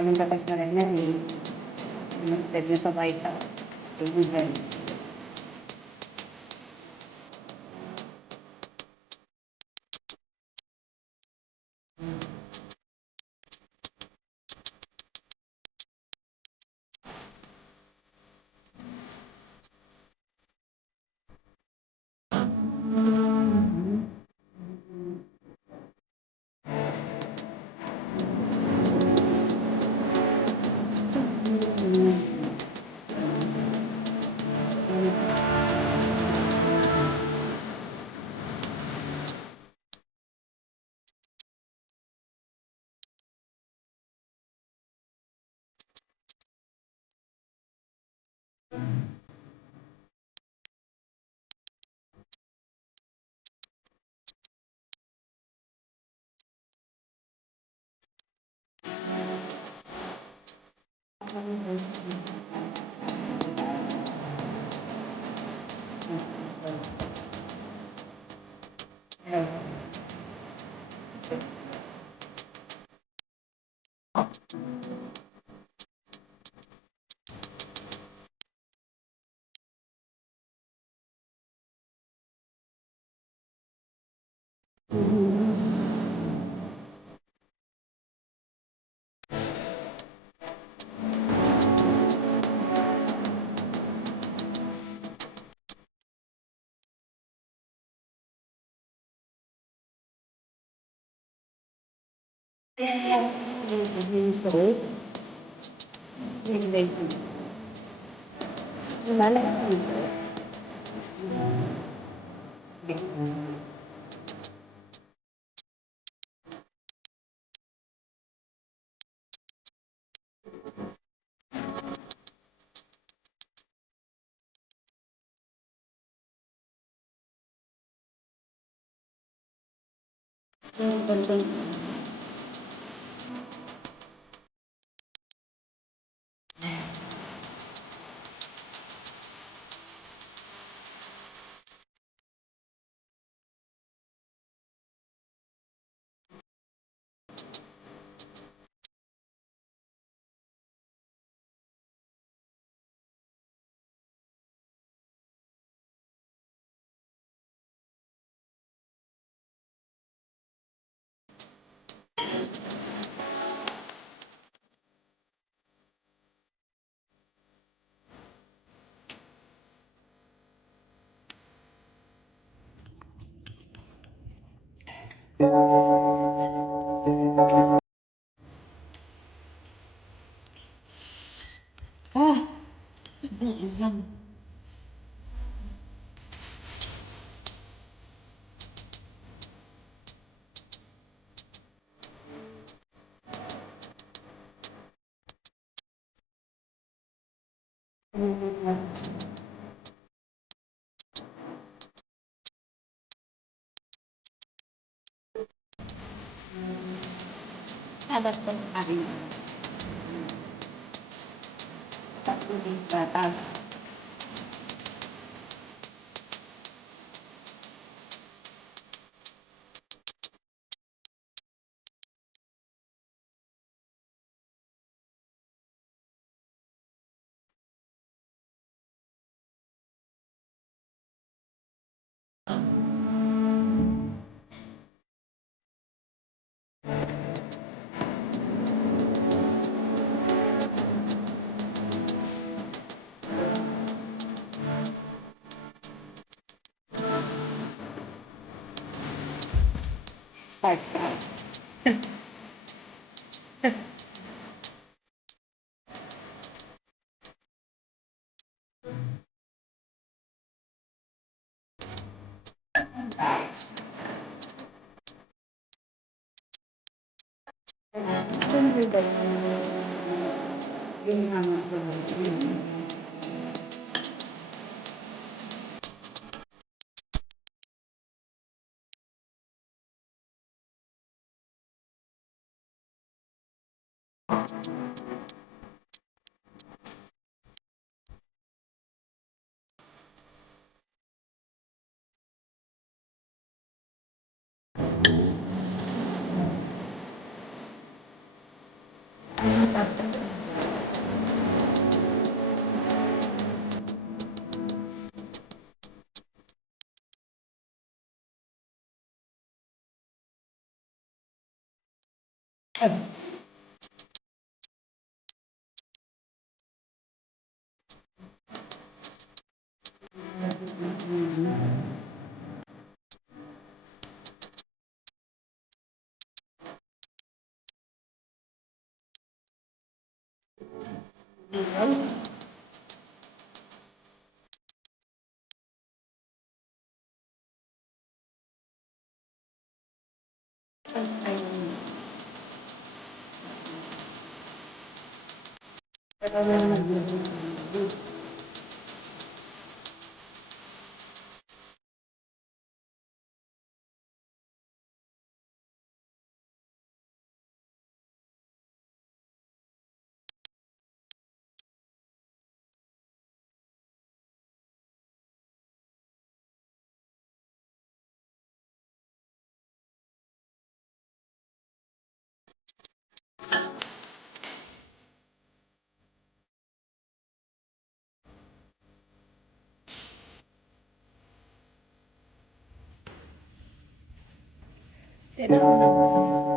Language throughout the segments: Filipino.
maraming batas na ganyan eh. Connected na sa vital. Ganyan. Dapat po kami. Patuloy batas.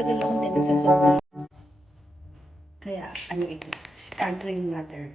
Tagal akong din sa sobrang. Kaya, ano ito? Sparkling water.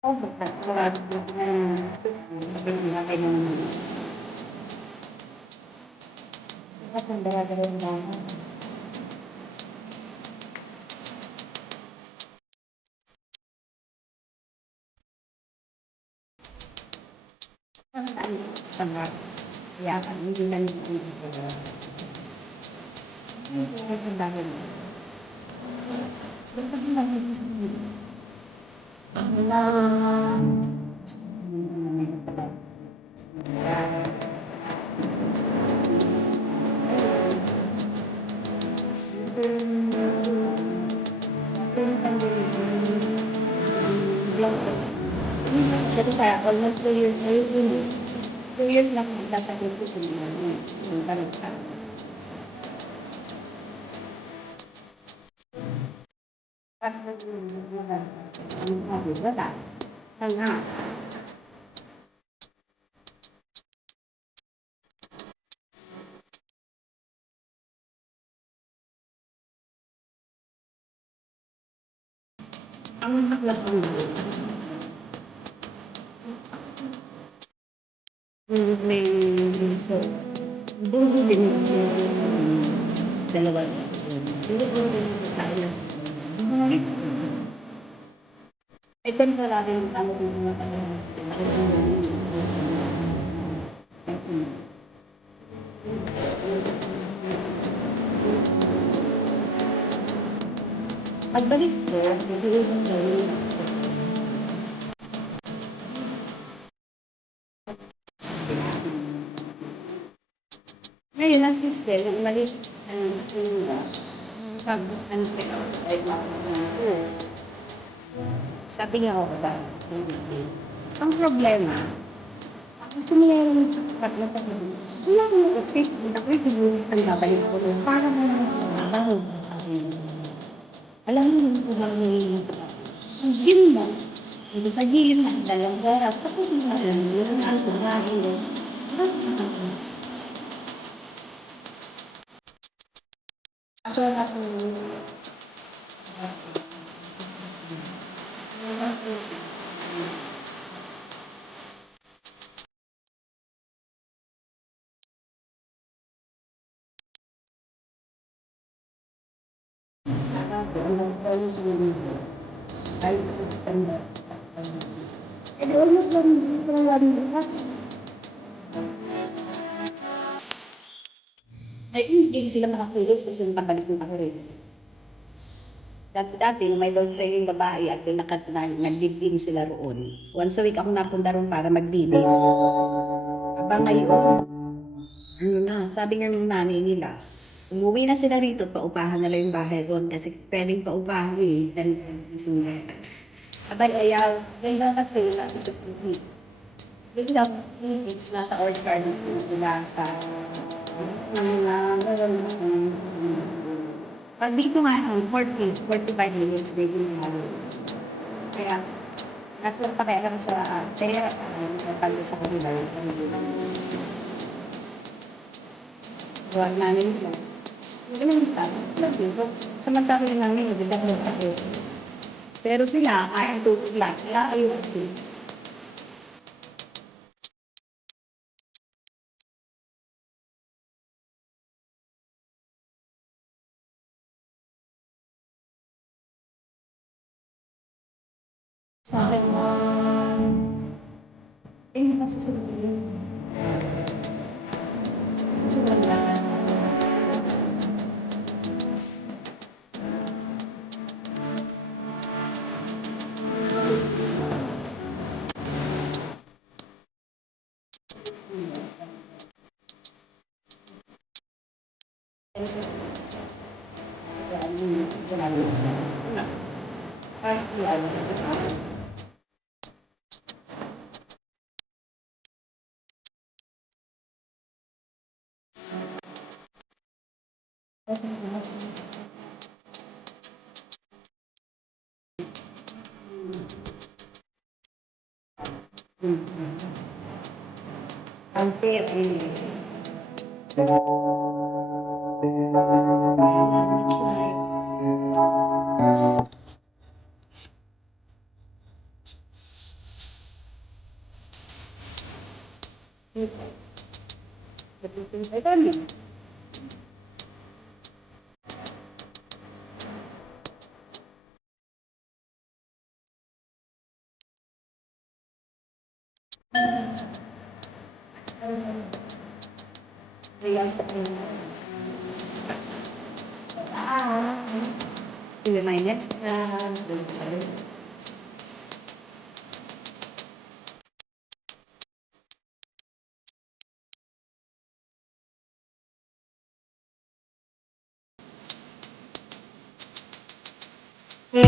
Oh, bakit? Wala naman. Bakit ang dala-dala yung dama? Sama. Kaya, hindi na hindi ang dami mo. Bakit ang dami mo sa mga? Jadi kayak almost 2 years na yun. 2 years lang nasa dito ko yung parang wala. Hanga. Ang saklat ng may so bulo din yung dalawa. Bulo din yung tayo. Ito na lagi yung ano yung mga pagbalik ko, nag-iisip ko ngayon ang sister, yung umalis, sabi, sabi niya ako ba, ang problema, gusto niya yung partner sa akin. Wala mo kasi, ako yung isang babalik ko. Para mo naman, alam mo yung kumangin, ang gilid mo, sa gilid ng dalang garap, tapos yung ang kumain. Ako ako, ay sa tanda. And almost lang from 1 month. Ay, hindi sila makakilos kasi nakabalik ng ako rin. Dati, nung may boyfriend yung babae at nag-live-in sila roon. Once a week ako napunta roon para maglinis. Aba ngayon, ano na, sabi nga ng nanay nila, umuwi na sila rito, paupahan na lang yung bahay doon kasi pwedeng paupahan eh, dahil sila. Abay, ayaw, ganyan kasi, ito sa biglang it's nasa orchard sila sa mga pag dito nga, 45 minutes, may ginagawa. Kaya, nasa pa kaya kami sa, kaya, pag sa kanila, sa buwan namin ito. Ganun tayo. Samantala namin, hindi na tayo. Pero sila, kaya tutulog lang. Kaya ayun kasi. Sa akin, eh, masasabing. So, wala. Ang fair eh. Ay, kami. Real pa rin. Ah. 2 minutes.